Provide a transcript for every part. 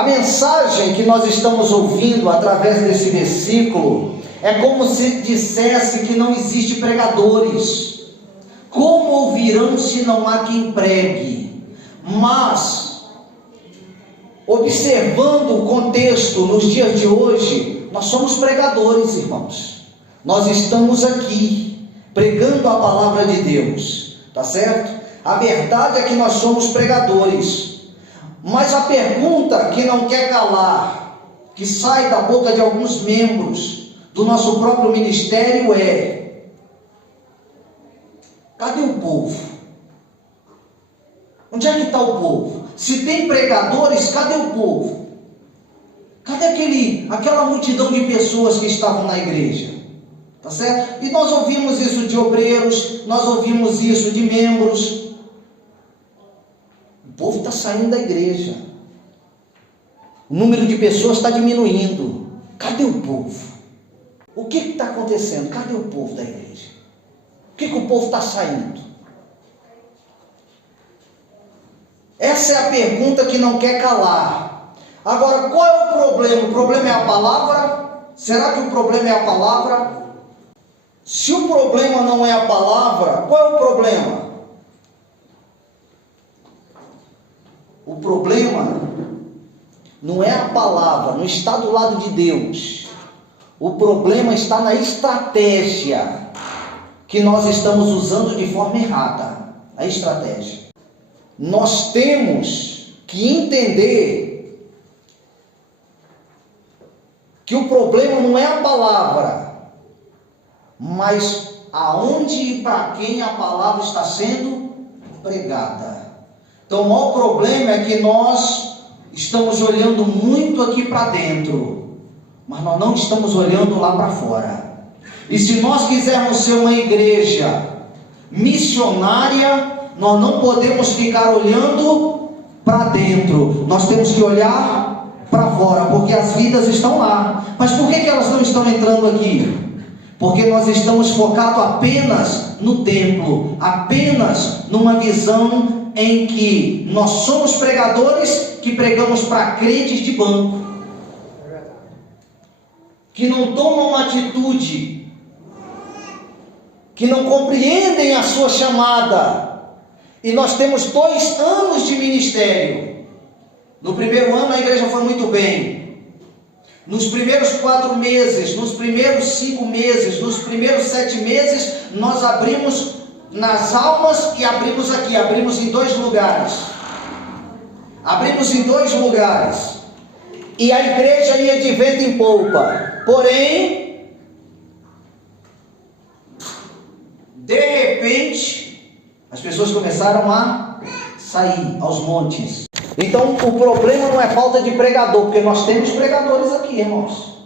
A mensagem que nós estamos ouvindo através desse versículo é como se dissesse que não existe pregadores. Como ouvirão se não há quem pregue? Mas, observando o contexto nos dias de hoje, nós somos pregadores, irmãos. Nós estamos aqui pregando a palavra de Deus, tá certo? A verdade é que nós somos pregadores. Mas a pergunta que não quer calar, que sai da boca de alguns membros do nosso próprio ministério é: cadê o povo? Onde é que está o povo? Se tem pregadores, cadê o povo? Cadê aquela multidão de pessoas que estavam na igreja? Tá certo? E nós ouvimos isso de obreiros, nós ouvimos isso de membros. O povo está saindo da igreja. O número de pessoas está diminuindo. Cadê o povo? O que está acontecendo? Cadê o povo da igreja? Por que o povo está saindo? Essa é a pergunta que não quer calar. Agora, qual é o problema? O problema é a palavra? Será que o problema é a palavra? Se o problema não é a palavra, qual é o problema? O problema não é a palavra, não está do lado de Deus. O problema está na estratégia que nós estamos usando de forma errada. A estratégia. Nós temos que entender que o problema não é a palavra, mas aonde e para quem a palavra está sendo pregada. Então, o maior problema é que nós estamos olhando muito aqui para dentro, mas nós não estamos olhando lá para fora. E se nós quisermos ser uma igreja missionária, nós não podemos ficar olhando para dentro, nós temos que olhar para fora, porque as vidas estão lá. Mas por que elas não estão entrando aqui? Porque nós estamos focados apenas no templo, apenas numa visão em que nós somos pregadores que pregamos para crentes de banco, que não tomam uma atitude, que não compreendem a sua chamada. E nós temos 2 anos de ministério. No primeiro ano a igreja foi muito bem. Nos primeiros 4 meses, nos primeiros 5 meses, nos primeiros 7 meses, nós abrimos nas almas e abrimos aqui, abrimos em 2 lugares. Abrimos em 2 lugares. E a igreja ia de vento em polpa. Porém, de repente, as pessoas começaram a sair aos montes. Então, o problema não é falta de pregador, porque nós temos pregadores aqui, irmãos.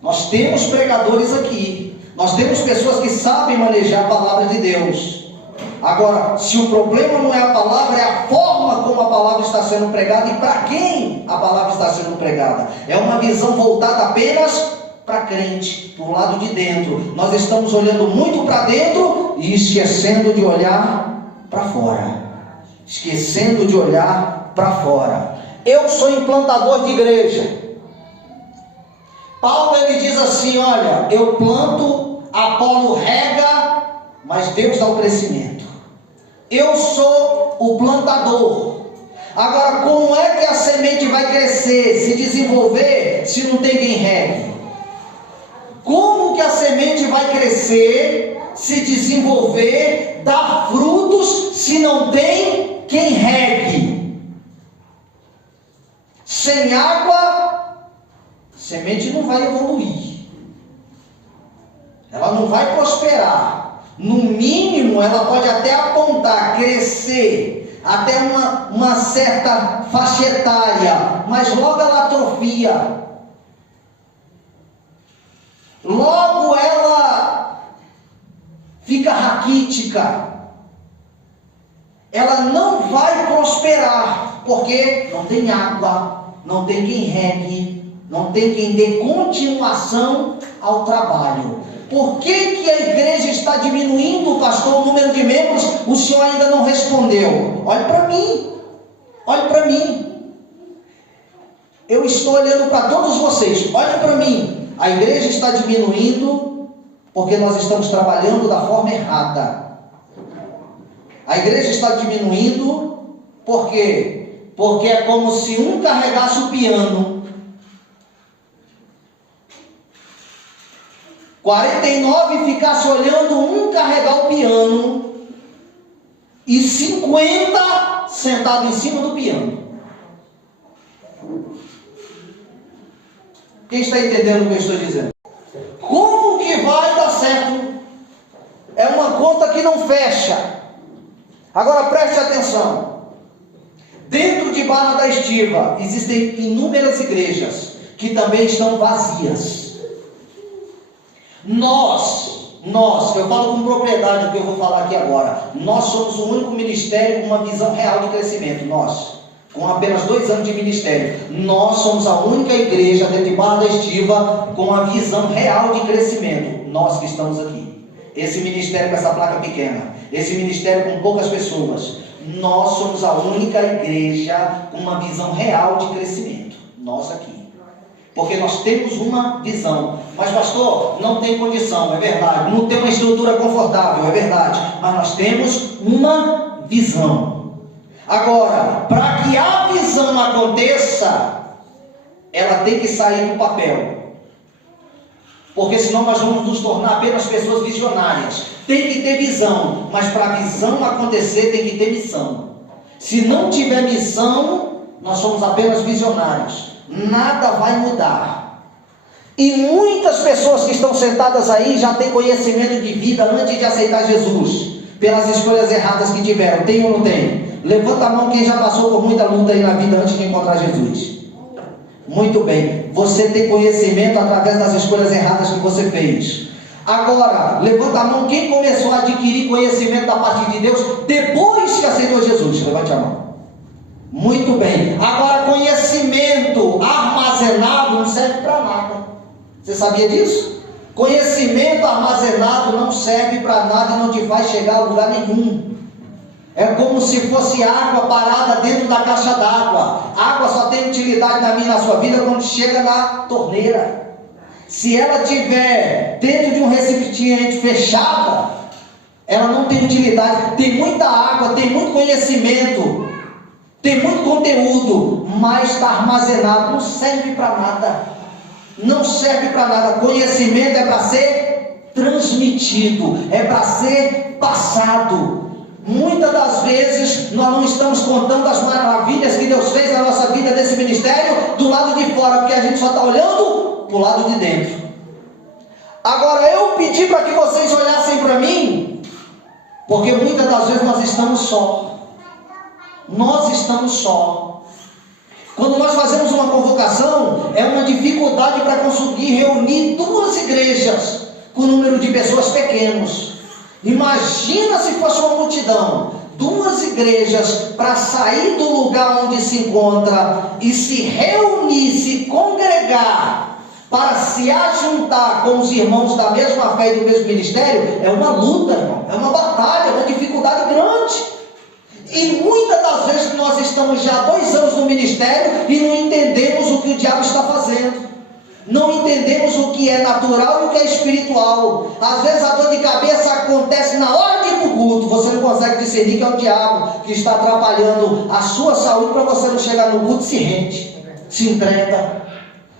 Nós temos pregadores aqui. Nós temos pessoas que sabem manejar a palavra de Deus. Agora, se o problema não é a palavra, é a forma como a palavra está sendo pregada e para quem a palavra está sendo pregada. É uma visão voltada apenas para crente, para o lado de dentro. Nós estamos olhando muito para dentro e esquecendo de olhar para fora. Esquecendo de olhar para fora. Eu sou implantador de igreja. Paulo ele diz assim: olha, eu planto, Apolo rega, mas Deus dá o crescimento. Eu sou o plantador. Agora, como é que a semente vai crescer, se desenvolver, se não tem quem regue? Como que a semente vai crescer, se desenvolver, dar frutos, se não tem quem regue? Sem água, a semente não vai evoluir. Ela não vai prosperar. No mínimo, ela pode até apontar, crescer, até uma certa faixa etária, mas logo ela atrofia. Logo ela fica raquítica. Ela não vai prosperar, porque não tem água, não tem quem regue, não tem quem dê continuação ao trabalho. Por que a igreja está diminuindo, pastor, o número de membros? O senhor ainda não respondeu. Olhe para mim. Olhe para mim. Eu estou olhando para todos vocês, olhem para mim. A igreja está diminuindo porque nós estamos trabalhando da forma errada. A igreja está diminuindo por quê? Porque é como se um carregasse o piano, 49 ficasse olhando um carregar o piano e 50 sentado em cima do piano. Quem está entendendo o que eu estou dizendo? Como que vai dar certo? É uma conta que não fecha. Agora preste atenção. Dentro de Barra da Estiva existem inúmeras igrejas que também estão vazias. Nós, eu falo com propriedade o que eu vou falar aqui agora. Nós somos o único ministério com uma visão real de crescimento. Nós, com apenas 2 anos de ministério, nós somos a única igreja dentro de Barra da Estiva com a visão real de crescimento. Nós que estamos aqui. Esse ministério com essa placa pequena, esse ministério com poucas pessoas, nós somos a única igreja com uma visão real de crescimento. Nós aqui. Porque nós temos uma visão. Mas pastor, não tem condição, é verdade. Não tem uma estrutura confortável, é verdade. Mas nós temos uma visão. Agora, para que a visão aconteça, ela tem que sair do papel. Porque senão nós vamos nos tornar apenas pessoas visionárias. Tem que ter visão, mas para a visão acontecer tem que ter missão. Se não tiver missão, nós somos apenas visionários. Nada vai mudar. E muitas pessoas que estão sentadas aí já têm conhecimento de vida antes de aceitar Jesus, pelas escolhas erradas que tiveram. Tem ou não tem? Levanta a mão quem já passou por muita luta aí na vida antes de encontrar Jesus. Muito bem, você tem conhecimento através das escolhas erradas que você fez. Agora, levanta a mão quem começou a adquirir conhecimento da parte de Deus depois que aceitou Jesus. Levante a mão. Muito bem. Agora, conhecimento armazenado não serve para nada. Você sabia disso? Conhecimento armazenado não serve para nada e não te faz chegar a lugar nenhum. É como se fosse água parada dentro da caixa d'água. A água só tem utilidade na minha e na sua vida quando chega na torneira. Se ela estiver dentro de um recipiente fechado, ela não tem utilidade. Tem muita água, tem muito conhecimento, tem muito conteúdo, mas está armazenado, não serve para nada. Não serve para nada. Conhecimento é para ser transmitido, é para ser passado. Muitas das vezes nós não estamos contando as maravilhas que Deus fez na nossa vida desse ministério do lado de fora, porque a gente só está olhando para o lado de dentro. Agora eu pedi para que vocês olhassem para mim, porque muitas das vezes nós estamos só. Nós estamos só. Quando nós fazemos uma convocação, é uma dificuldade para conseguir reunir 2 igrejas com número de pessoas pequenos. Imagina se fosse uma multidão, 2 igrejas para sair do lugar onde se encontra e se reunir, se congregar para se ajuntar com os irmãos da mesma fé e do mesmo ministério. É uma luta, irmão, é uma batalha, é uma dificuldade grande. E muitas das vezes nós estamos já há 2 anos no ministério e não entendemos o que o diabo está fazendo. Não entendemos o que é natural e o que é espiritual. Às vezes a dor de cabeça acontece na hora de ir para o culto. Você não consegue discernir que é o diabo que está atrapalhando a sua saúde para você não chegar no culto e se rende, se entrega.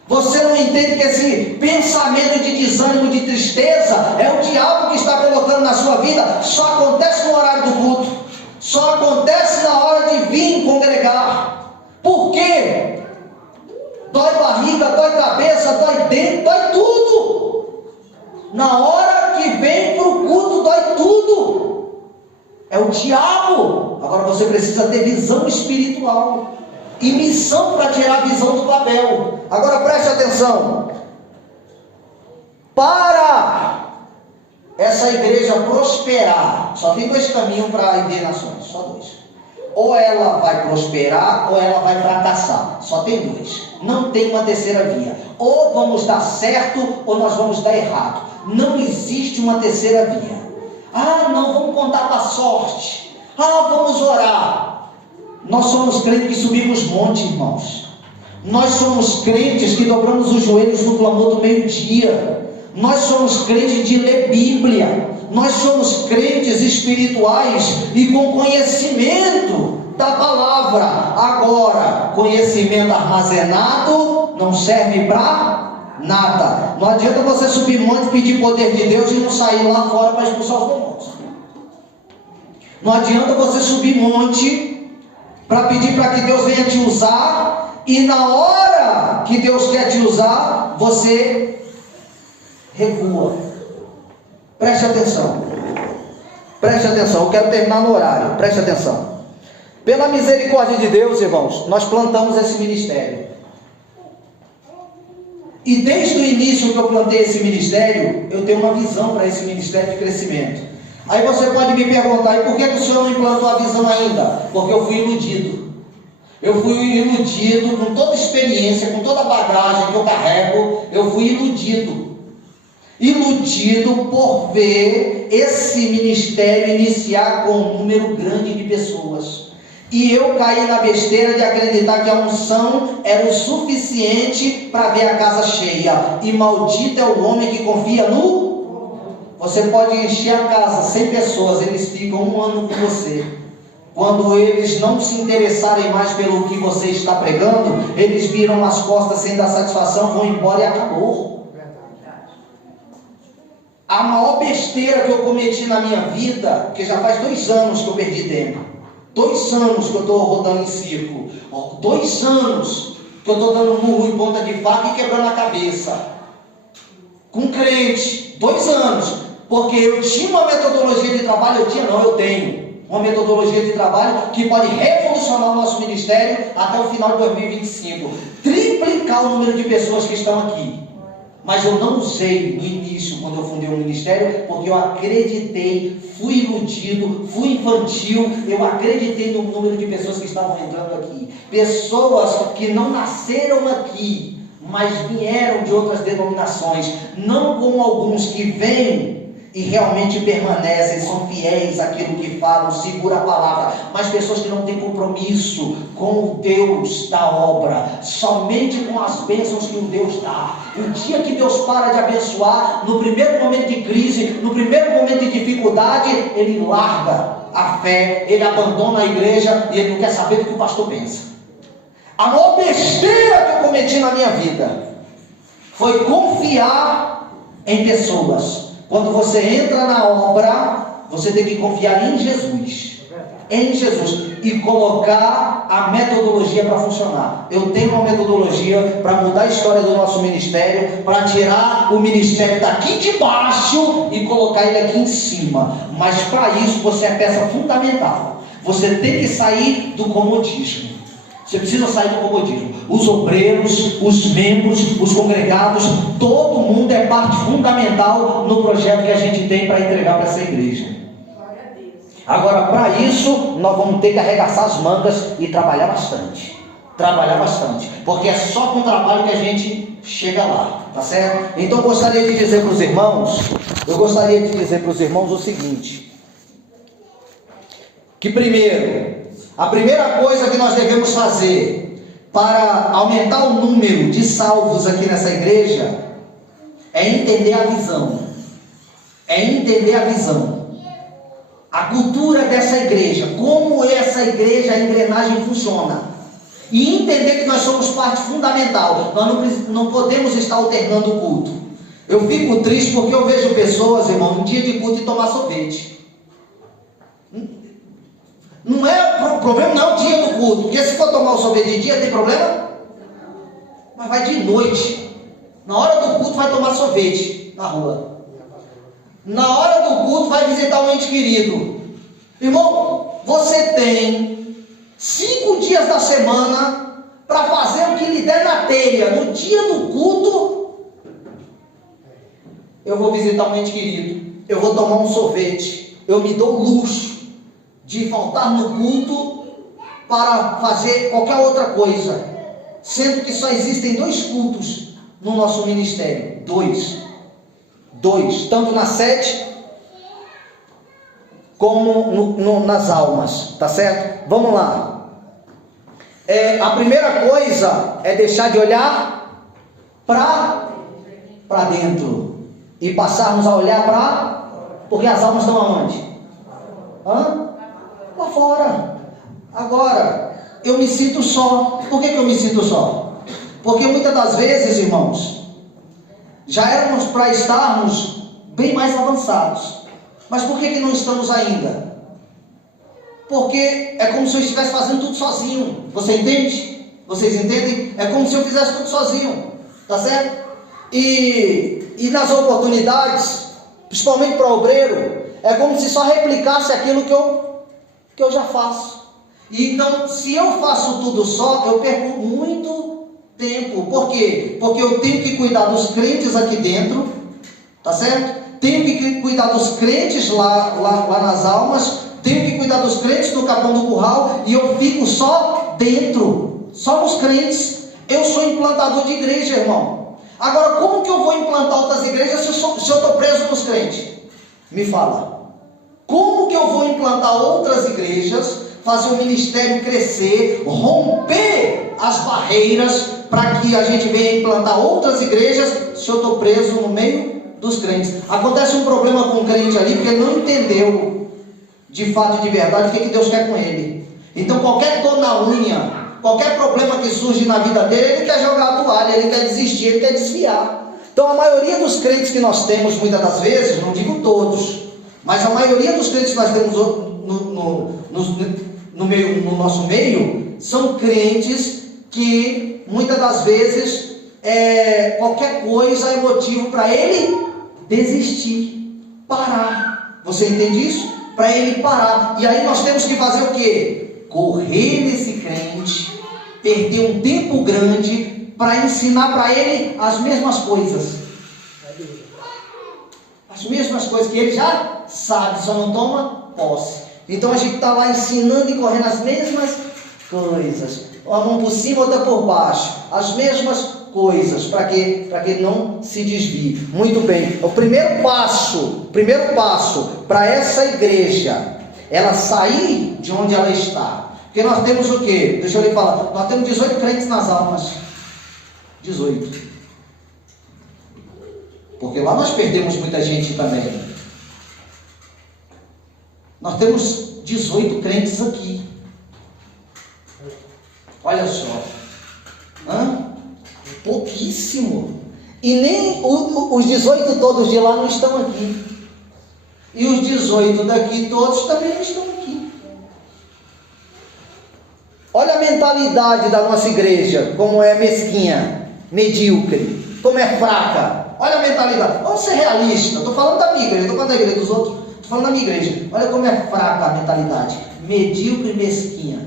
Você não entende que esse pensamento de desânimo, de tristeza, é o diabo que está colocando na sua vida. Só acontece no horário do culto. Só acontece na hora de vir congregar. Por quê? Dói barriga, dói cabeça, dói dentro, dói tudo. Na hora que vem para o culto, dói tudo. É o diabo. Agora você precisa ter visão espiritual e missão para tirar a visão do papel. Agora preste atenção. Para essa igreja prosperar, só tem 2 caminhos para ir nações, só 2. Ou ela vai prosperar ou ela vai fracassar. Só tem 2. Não tem uma terceira via. Ou vamos dar certo ou nós vamos dar errado. Não existe uma terceira via. Ah, não, vamos contar com a sorte. Ah, vamos orar. Nós somos crentes que subimos monte, irmãos. Nós somos crentes que dobramos os joelhos no clamor do meio-dia. Nós somos crentes de ler Bíblia. Nós somos crentes espirituais e com conhecimento da palavra. Agora, conhecimento armazenado não serve para nada. Não adianta você subir monte e pedir poder de Deus e não sair lá fora para expulsar os demônios. Não adianta você subir monte para pedir para que Deus venha te usar e na hora que Deus quer te usar, você recua. Preste atenção. Preste atenção, eu quero terminar no horário. Preste atenção. Pela misericórdia de Deus, irmãos, nós plantamos esse ministério. E desde o início que eu plantei esse ministério, eu tenho uma visão para esse ministério de crescimento. Aí você pode me perguntar, e por que o senhor não implantou a visão ainda? Porque eu fui iludido. Eu fui iludido com toda a experiência, com toda a bagagem que eu carrego, eu fui iludido. Iludido por ver esse ministério iniciar com um número grande de pessoas. E eu caí na besteira de acreditar que a unção era o suficiente para ver a casa cheia. E maldito é o homem que confia no... Você pode encher a casa 100 pessoas, eles ficam um ano com você. Quando eles não se interessarem mais pelo que você está pregando, eles viram as costas sem dar satisfação, vão embora e acabou. A maior besteira que eu cometi na minha vida, porque já faz 2 anos que eu perdi tempo, 2 anos que eu estou rodando em círculo, 2 anos que eu estou dando murro em ponta de faca e quebrando a cabeça, com crente, 2 anos, porque eu tinha uma metodologia de trabalho, eu tenho uma metodologia de trabalho que pode revolucionar o nosso ministério até o final de 2025, triplicar o número de pessoas que estão aqui. Mas eu não usei no início, quando eu fundei o ministério, porque eu acreditei, fui iludido, fui infantil, eu acreditei no número de pessoas que estavam entrando aqui. Pessoas que não nasceram aqui, mas vieram de outras denominações, não como alguns que vêm e realmente permanecem, são fiéis àquilo que falam, seguram a palavra, mas pessoas que não têm compromisso com o Deus da obra, somente com as bênçãos que o Deus dá. O dia que Deus para de abençoar, no primeiro momento de crise, no primeiro momento de dificuldade, ele larga a fé, ele abandona a igreja e ele não quer saber do que o pastor pensa. A maior besteira que eu cometi na minha vida foi confiar em pessoas. Quando você entra na obra, você tem que confiar em Jesus. Em Jesus. E colocar a metodologia para funcionar. Eu tenho uma metodologia para mudar a história do nosso ministério, para tirar o ministério daqui de baixo e colocar ele aqui em cima. Mas para isso você é peça fundamental. Você tem que sair do comodismo. Você precisa sair do comodismo. Os obreiros, os membros, os congregados, todo mundo é parte fundamental no projeto que a gente tem para entregar para essa igreja. Agora, para isso, nós vamos ter que arregaçar as mangas e trabalhar bastante. Trabalhar bastante. Porque é só com o trabalho que a gente chega lá. Tá certo? Então, eu gostaria de dizer para os irmãos, o seguinte. Que primeiro, a primeira coisa que nós devemos fazer para aumentar o número de salvos aqui nessa igreja é entender a visão. É entender a visão. A cultura dessa igreja, como essa igreja, a engrenagem funciona. E entender que nós somos parte fundamental. Nós não podemos estar alternando o culto. Eu fico triste porque eu vejo pessoas, irmão, no dia de culto e tomar sorvete. Não é, o problema não é o dia do culto, porque se for tomar o sorvete de dia, tem problema? Mas vai de noite. Na hora do culto vai tomar sorvete na rua. Na hora do culto vai visitar um ente querido. Irmão, você tem 5 dias da semana para fazer o que lhe der na telha. No dia do culto, eu vou visitar um ente querido, eu vou tomar um sorvete, eu me dou o luxo de faltar no culto para fazer qualquer outra coisa, sendo que só existem 2 cultos no nosso ministério. 2, tanto na sede como nas almas, tá certo? Vamos lá. A primeira coisa é deixar de olhar para dentro e passarmos a olhar para... Porque as almas estão aonde? Lá fora. Agora, eu me sinto só. Por que eu me sinto só? Porque muitas das vezes, irmãos, já éramos para estarmos bem mais avançados. Mas por que não estamos ainda? Porque é como se eu estivesse fazendo tudo sozinho. Você entende? Vocês entendem? É como se eu fizesse tudo sozinho. Tá certo? E nas oportunidades, principalmente para obreiro, é como se só replicasse aquilo que eu já faço. E então, se eu faço tudo só, eu perco muito tempo. Por quê? Porque eu tenho que cuidar dos crentes aqui dentro, tá certo? Tenho que cuidar dos crentes lá nas almas, tenho que cuidar dos crentes no Capão do Curral, e eu fico só dentro, só nos crentes. Eu sou implantador de igreja, irmão. Agora, como que eu vou implantar outras igrejas se eu estou preso nos crentes? Me fala. Como que eu vou implantar outras igrejas, fazer o ministério crescer, romper as barreiras para que a gente venha implantar outras igrejas se eu estou preso no meio dos crentes? Acontece um problema com o crente ali, porque ele não entendeu de fato, de verdade, o que Deus quer com ele. Então qualquer dor na unha, qualquer problema que surge na vida dele, ele quer jogar a toalha, ele quer desistir, ele quer desviar. Então a maioria dos crentes que nós temos, muitas das vezes, não digo todos, mas a maioria dos crentes que nós temos no nosso meio, são crentes que muitas das vezes qualquer coisa é motivo para ele desistir, parar. Você entende isso? Para ele parar. E aí nós temos que fazer o quê? Correr nesse crente, perder um tempo grande para ensinar para ele as mesmas coisas. As mesmas coisas que ele já sabe, só não toma posse. Então a gente está lá ensinando e correndo as mesmas coisas. Uma mão por cima, outra por baixo. As mesmas coisas. Para quê? Para que ele não se desvie. Muito bem. O primeiro passo para essa igreja, ela sair de onde ela está. Porque nós temos o quê? Deixa eu lhe falar. Nós temos 18 crentes nas almas. 18. Porque lá nós perdemos muita gente também. Nós temos 18 crentes aqui. Olha só. Pouquíssimo. E nem os 18 todos de lá não estão aqui. E os 18 daqui todos também não estão aqui. Olha a mentalidade da nossa igreja, como é mesquinha, medíocre, como é fraca. Olha a mentalidade. Vamos ser realista. Estou falando da minha igreja, estou falando da igreja dos outros. Estou falando da minha igreja. Olha como é fraca a mentalidade. Medíocre e mesquinha.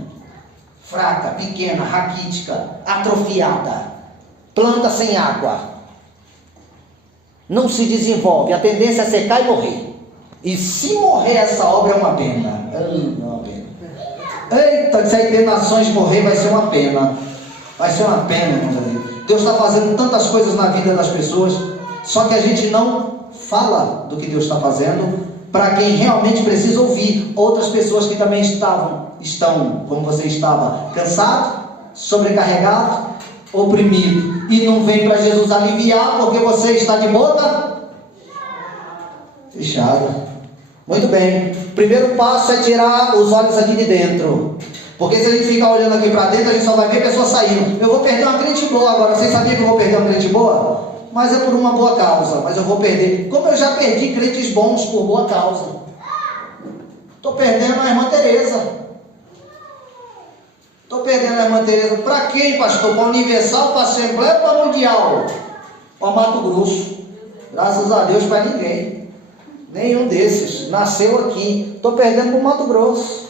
Fraca, pequena, raquítica, atrofiada. Planta sem água. Não se desenvolve. A tendência é secar e morrer. E se morrer essa obra é uma pena. Uma pena. Eita, se aí ter nações morrer vai ser uma pena. Vai ser uma pena, irmão. Deus está fazendo tantas coisas na vida das pessoas, só que a gente não fala do que Deus está fazendo para quem realmente precisa ouvir. Outras pessoas que também estão, como você estava, cansado, sobrecarregado, oprimido, e não vem para Jesus aliviar porque você está de boca fechada. Muito bem. Primeiro passo é tirar os olhos aqui de dentro. Porque se a gente ficar olhando aqui para dentro, a gente só vai ver pessoas saindo. Eu vou perder uma crente boa agora. Vocês sabiam que eu vou perder uma crente boa? Mas é por uma boa causa. Mas eu vou perder. Como eu já perdi crentes bons por boa causa. Estou perdendo a irmã Tereza. Estou perdendo a irmã Tereza. Para quem, pastor? Para a Universal, para a Assembleia ou para a Mundial? Para Mato Grosso. Graças a Deus, para ninguém. Nenhum desses. Nasceu aqui. Estou perdendo para o Mato Grosso.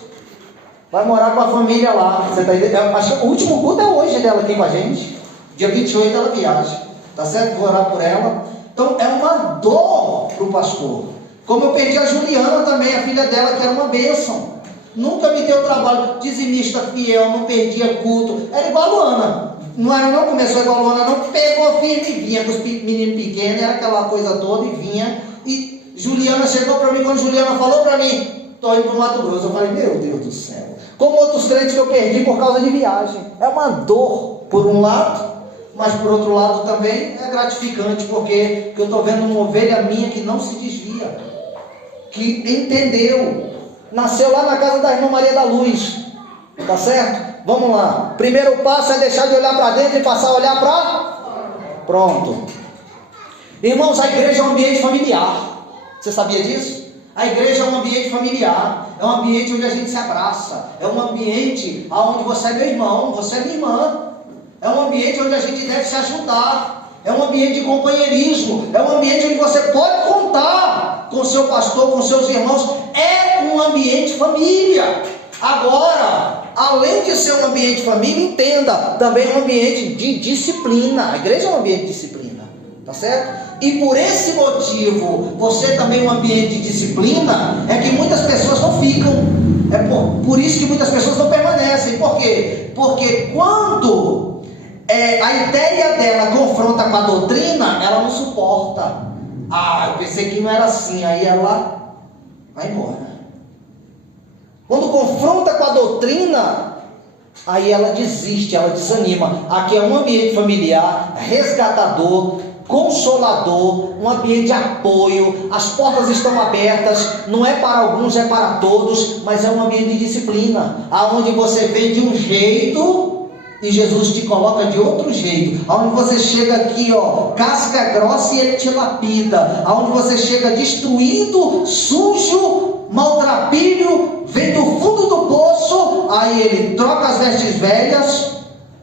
Vai morar com a família lá. Você tá entendendo? O último culto é hoje dela aqui com a gente. Dia 28 ela viaja. Tá certo? Vou orar por ela. Então é uma dor para o pastor. Como eu perdi a Juliana também, a filha dela, que era uma bênção. Nunca me deu trabalho. Dizimista fiel, não perdia culto. Era igual a Luana. Não começou igual a Luana, não. Pegou firme e vinha com os meninos pequenos. Era aquela coisa toda e vinha. E Juliana chegou para mim, quando Juliana falou para mim: estou indo para o Mato Grosso. Eu falei: meu Deus do céu. como outros crentes que eu perdi por causa de viagem. É uma dor, por um lado, mas por outro lado também é gratificante, porque eu estou vendo uma ovelha minha que não se desvia, que entendeu, nasceu lá na casa da irmã Maria da Luz, tá certo? Vamos lá, primeiro passo é deixar de olhar para dentro e passar a olhar para... Pronto. Irmãos, a igreja é um ambiente familiar, você sabia disso? A igreja é um ambiente familiar, é um ambiente onde a gente se abraça, é um ambiente onde você é meu irmão, você é minha irmã, é um ambiente onde a gente deve se ajudar, é um ambiente de companheirismo, é um ambiente onde você pode contar com seu pastor, com seus irmãos, é um ambiente família. Agora, além de ser um ambiente família, entenda, também é um ambiente de disciplina. A igreja é um ambiente de disciplina, tá certo? E por esse motivo, você também é um ambiente de disciplina, é que muitas pessoas não ficam, por isso que muitas pessoas não permanecem. Por quê? Porque quando a ideia dela confronta com a doutrina, ela não suporta. Eu pensei que não era assim, aí ela vai embora. Quando confronta com a doutrina, aí ela desiste, ela desanima. Aqui é um ambiente familiar, resgatador, consolador, um ambiente de apoio, as portas estão abertas, não é para alguns, é para todos, mas é um ambiente de disciplina, aonde você vem de um jeito e Jesus te coloca de outro jeito, aonde você chega aqui, casca grossa e ele te lapida, aonde você chega destruído, sujo, maltrapilho, vem do fundo do poço, aí ele troca as vestes velhas,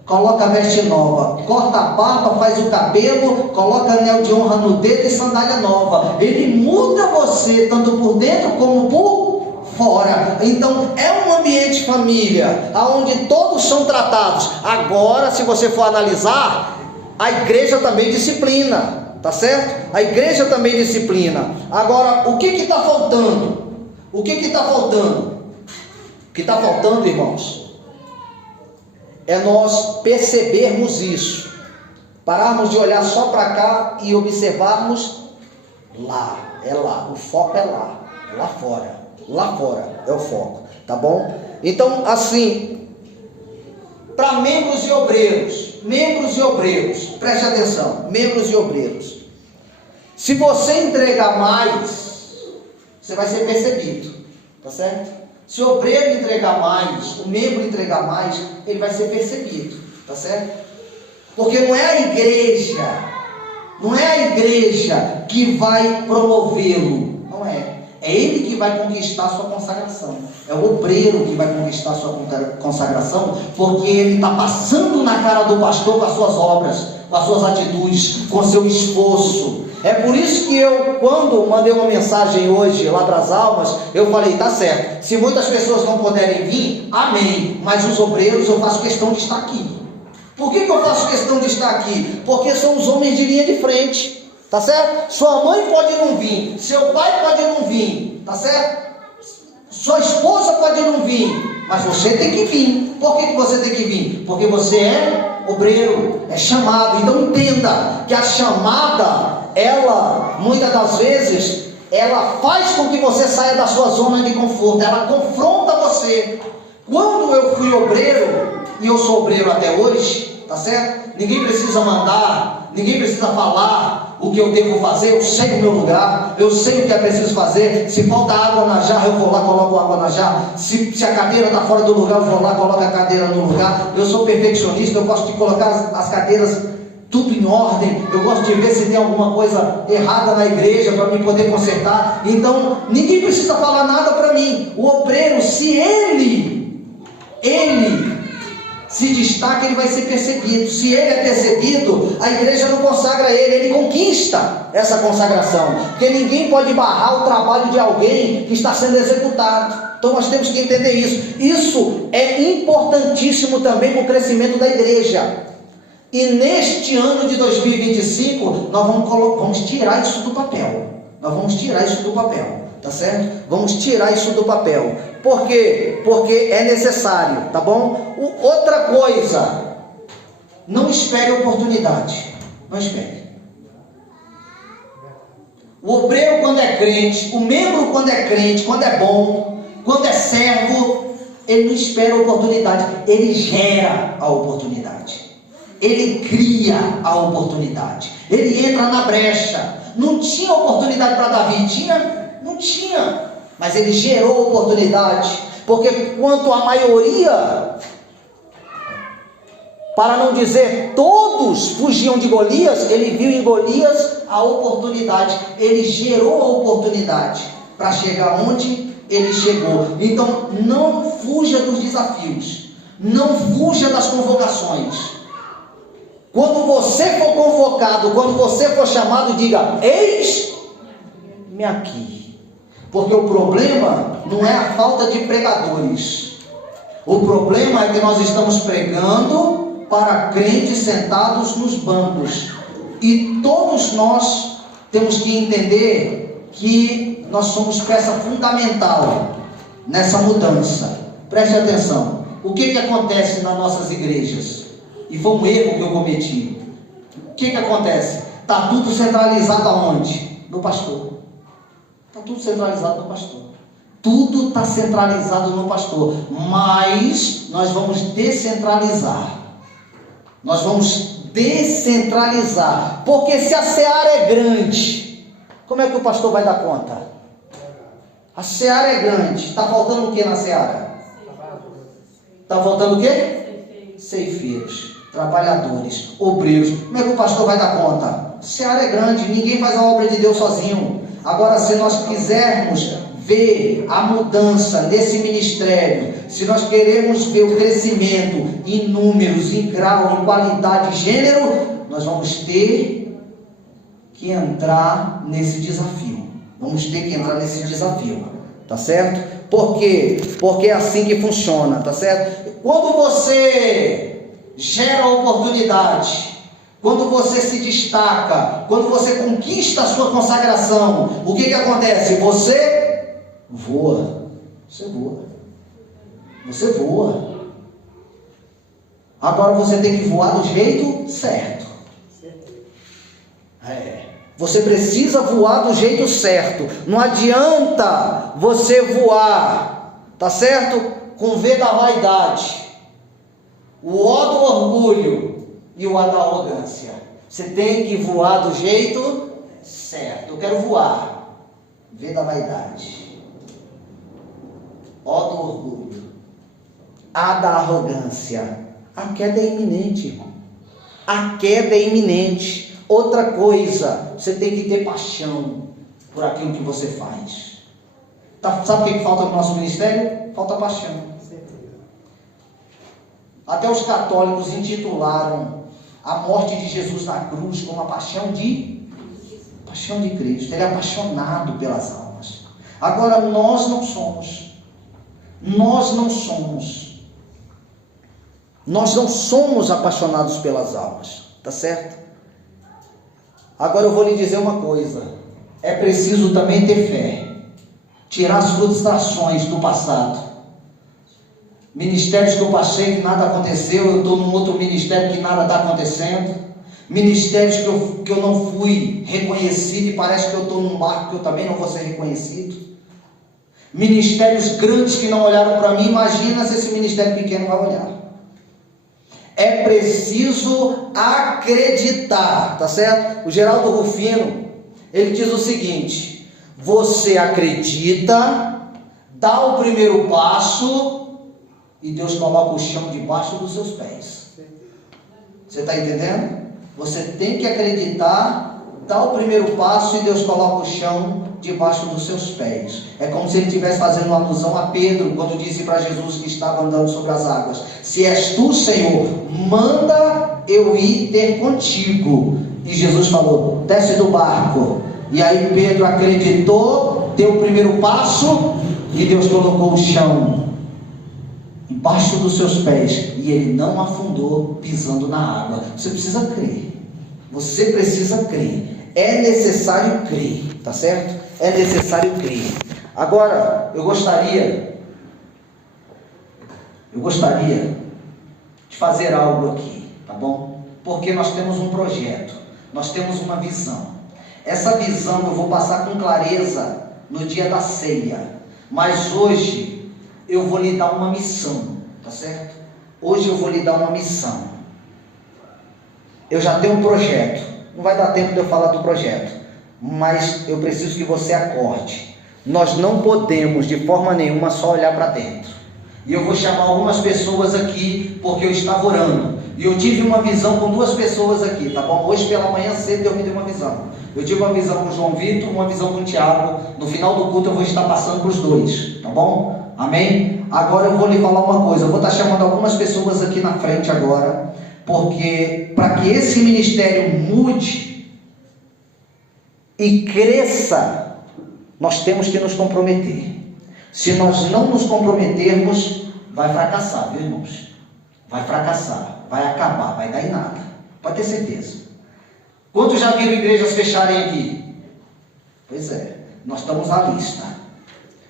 coloca a veste nova, corta a barba, faz o cabelo, coloca anel de honra no dedo e sandália nova. Ele muda você, tanto por dentro como por fora. Então é um ambiente família, onde todos são tratados. Agora, se você for analisar, a igreja também disciplina, tá certo? A igreja também disciplina. Agora, o que está faltando? O que está faltando? O que está faltando, irmãos, é nós percebermos isso, pararmos de olhar só para cá e observarmos lá, o foco é lá fora é o foco, tá bom? Então, assim, para membros e obreiros, preste atenção, membros e obreiros, se você entregar mais, você vai ser percebido, tá certo? Se o obreiro entregar mais, o membro entregar mais, ele vai ser percebido, tá certo? Porque não é a igreja que vai promovê-lo, não é. É ele que vai conquistar a sua consagração. É o obreiro que vai conquistar a sua consagração, porque ele está passando na cara do pastor com as suas obras, com as suas atitudes, com o seu esforço. É por isso que eu, quando mandei uma mensagem hoje lá para as almas, eu falei, tá certo, se muitas pessoas não puderem vir, amém, mas os obreiros eu faço questão de estar aqui. Por que eu faço questão de estar aqui? Porque são os homens de linha de frente, tá certo? Sua mãe pode não vir, seu pai pode não vir, tá certo? Sua esposa pode não vir, mas você tem que vir. Por que você tem que vir? Porque você é obreiro, é chamado. Então entenda que a chamada, ela, muitas das vezes, ela faz com que você saia da sua zona de conforto, ela confronta você. Quando eu fui obreiro, e eu sou obreiro até hoje, tá certo? Ninguém precisa mandar, ninguém precisa falar o que eu devo fazer, eu sei o meu lugar, eu sei o que é preciso fazer. Se falta água na jarra, eu vou lá, coloco água na jarra. Se a cadeira está fora do lugar, eu vou lá, coloco a cadeira no lugar. Eu sou perfeccionista, eu gosto de colocar as cadeiras tudo em ordem, eu gosto de ver se tem alguma coisa errada na igreja para mim poder consertar. Então ninguém precisa falar nada para mim. O obreiro, se ele se destaca, ele vai ser percebido. Se ele é percebido, a igreja não consagra ele conquista essa consagração, porque ninguém pode barrar o trabalho de alguém que está sendo executado. Então nós temos que entender isso. Isso é importantíssimo também para o crescimento da igreja. E neste ano de 2025, nós vamos tirar isso do papel. Nós vamos tirar isso do papel, tá certo? Vamos tirar isso do papel. Por quê? Porque é necessário, tá bom? Outra coisa, não espere oportunidade. Não espere. O obreiro, quando é crente, o membro, quando é crente, quando é bom, quando é servo, Ele não espera a oportunidade, ele gera a oportunidade. Ele cria a oportunidade. Ele entra na brecha. Não tinha oportunidade para Davi? Tinha? Não tinha. Mas ele gerou oportunidade. Porque quanto a maioria, para não dizer todos, fugiam de Golias, ele viu em Golias a oportunidade. Ele gerou a oportunidade para chegar onde ele chegou. Então não fuja dos desafios. Não fuja das convocações. Quando você for convocado, quando você for chamado, diga: eis-me aqui. Porque o problema não é a falta de pregadores. O problema é que nós estamos pregando para crentes sentados nos bancos. E todos nós temos que entender que nós somos peça fundamental nessa mudança. Preste atenção. O que acontece nas nossas igrejas? E foi um erro que eu cometi. O que acontece? Está tudo centralizado aonde? No pastor. Está tudo centralizado no pastor. Tudo está centralizado no pastor. Mas nós vamos descentralizar. Nós vamos descentralizar. Porque se a seara é grande, como é que o pastor vai dar conta? A seara é grande. Está faltando o que na seara? Está faltando o quê? Ceifeiros, trabalhadores, obreiros. Como é que o pastor vai dar conta? A seara é grande, ninguém faz a obra de Deus sozinho. Agora, se nós quisermos ver a mudança nesse ministério, se nós queremos ver o crescimento em números, em grau, em qualidade, em gênero, nós vamos ter que entrar nesse desafio. Vamos ter que entrar nesse desafio, tá certo? Por quê? Porque é assim que funciona, tá certo? Quando você gera oportunidade, quando você se destaca, quando você conquista a sua consagração, o que acontece? Você voa. Você voa. Você voa. Agora você tem que voar do jeito certo. Você precisa voar do jeito certo. Não adianta você voar, tá certo? Com V da vaidade, o O do orgulho e o A da arrogância. Você tem que voar do jeito certo. Eu quero voar. V da vaidade, O do orgulho, A da arrogância. A queda é iminente. A queda é iminente. Outra coisa, você tem que ter paixão por aquilo que você faz. Sabe o que falta no nosso ministério? Falta paixão. Até os católicos intitularam a morte de Jesus na cruz como a paixão de Cristo. Ele é apaixonado pelas almas. Agora nós não somos. Nós não somos. Nós não somos apaixonados pelas almas. Tá certo? Agora eu vou lhe dizer uma coisa. É preciso também ter fé. Tirar as frustrações do passado. Ministérios que eu passei que nada aconteceu, eu estou num outro ministério que nada está acontecendo. Ministérios que eu não fui reconhecido e parece que eu estou num barco que eu também não vou ser reconhecido. Ministérios grandes que não olharam para mim, imagina se esse ministério pequeno vai olhar. É preciso acreditar, tá certo? O Geraldo Rufino, ele diz o seguinte: você acredita, dá o primeiro passo e Deus coloca o chão debaixo dos seus pés. Você está entendendo? Você tem que acreditar, dá o primeiro passo e Deus coloca o chão debaixo dos seus pés. É como se ele estivesse fazendo uma alusão a Pedro, quando disse para Jesus que estava andando sobre as águas: se és tu, Senhor, manda eu ir ter contigo. E Jesus falou: desce do barco. E aí Pedro acreditou, deu o primeiro passo e Deus colocou o chão embaixo dos seus pés e ele não afundou pisando na água. Você precisa crer. Você precisa crer. É necessário crer, tá certo? É necessário crer. Agora, eu gostaria de fazer algo aqui, tá bom? Porque nós temos um projeto, nós temos uma visão. Essa visão eu vou passar com clareza no dia da ceia. Mas hoje eu vou lhe dar uma missão, tá certo? Hoje eu vou lhe dar uma missão. Eu já tenho um projeto, não vai dar tempo de eu falar do projeto, mas eu preciso que você acorde. Nós não podemos de forma nenhuma só olhar para dentro. E eu vou chamar algumas pessoas aqui, porque eu estava orando. E eu tive uma visão com 2 pessoas aqui, tá bom? Hoje pela manhã cedo eu me dei uma visão. Eu tive uma visão com o João Vitor, uma visão com o Tiago. No final do culto eu vou estar passando para os 2, tá bom? Amém? Agora eu vou lhe falar uma coisa. Eu vou estar chamando algumas pessoas aqui na frente agora, porque para que esse ministério mude e cresça, nós temos que nos comprometer. Se nós não nos comprometermos, vai fracassar, viu, irmãos? Vai fracassar, vai acabar, vai dar em nada. Pode ter certeza. Quantos já viram igrejas fecharem aqui? Pois é, nós estamos na lista.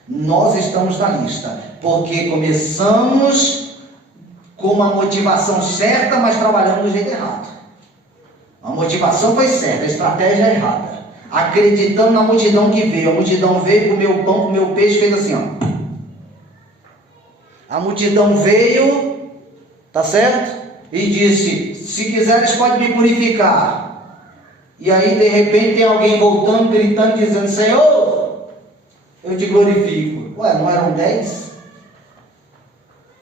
Nós estamos na lista, porque começamos com uma motivação certa, mas trabalhando do jeito errado. A motivação foi certa, a estratégia é errada. Acreditando na multidão que veio. A multidão veio, comeu o pão, comeu o peixe, fez assim, ó. A multidão veio, tá certo? E disse, se quiseres pode me purificar. E aí de repente tem alguém voltando, gritando, dizendo, Senhor, eu te glorifico. Ué, não eram 10?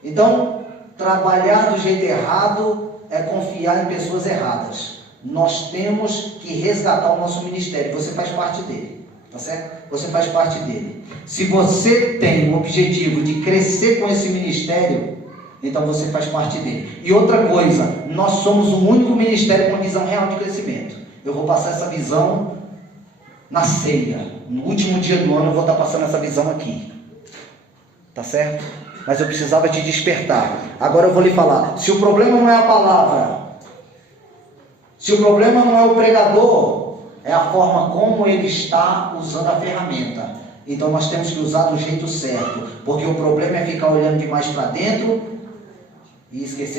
Então, trabalhar do jeito errado é confiar em pessoas erradas. Nós temos que resgatar o nosso ministério. Você faz parte dele, tá certo? Você faz parte dele. Se você tem o objetivo de crescer com esse ministério, então você faz parte dele. E outra coisa, nós somos o único ministério com visão real de crescimento. Eu vou passar essa visão na ceia. No último dia do ano eu vou estar passando essa visão aqui. Tá certo? Mas eu precisava te despertar. Agora eu vou lhe falar. Se o problema não é a palavra, se o problema não é o pregador, é a forma como ele está usando a ferramenta. Então nós temos que usar do jeito certo, porque o problema é ficar olhando demais para dentro e esquecer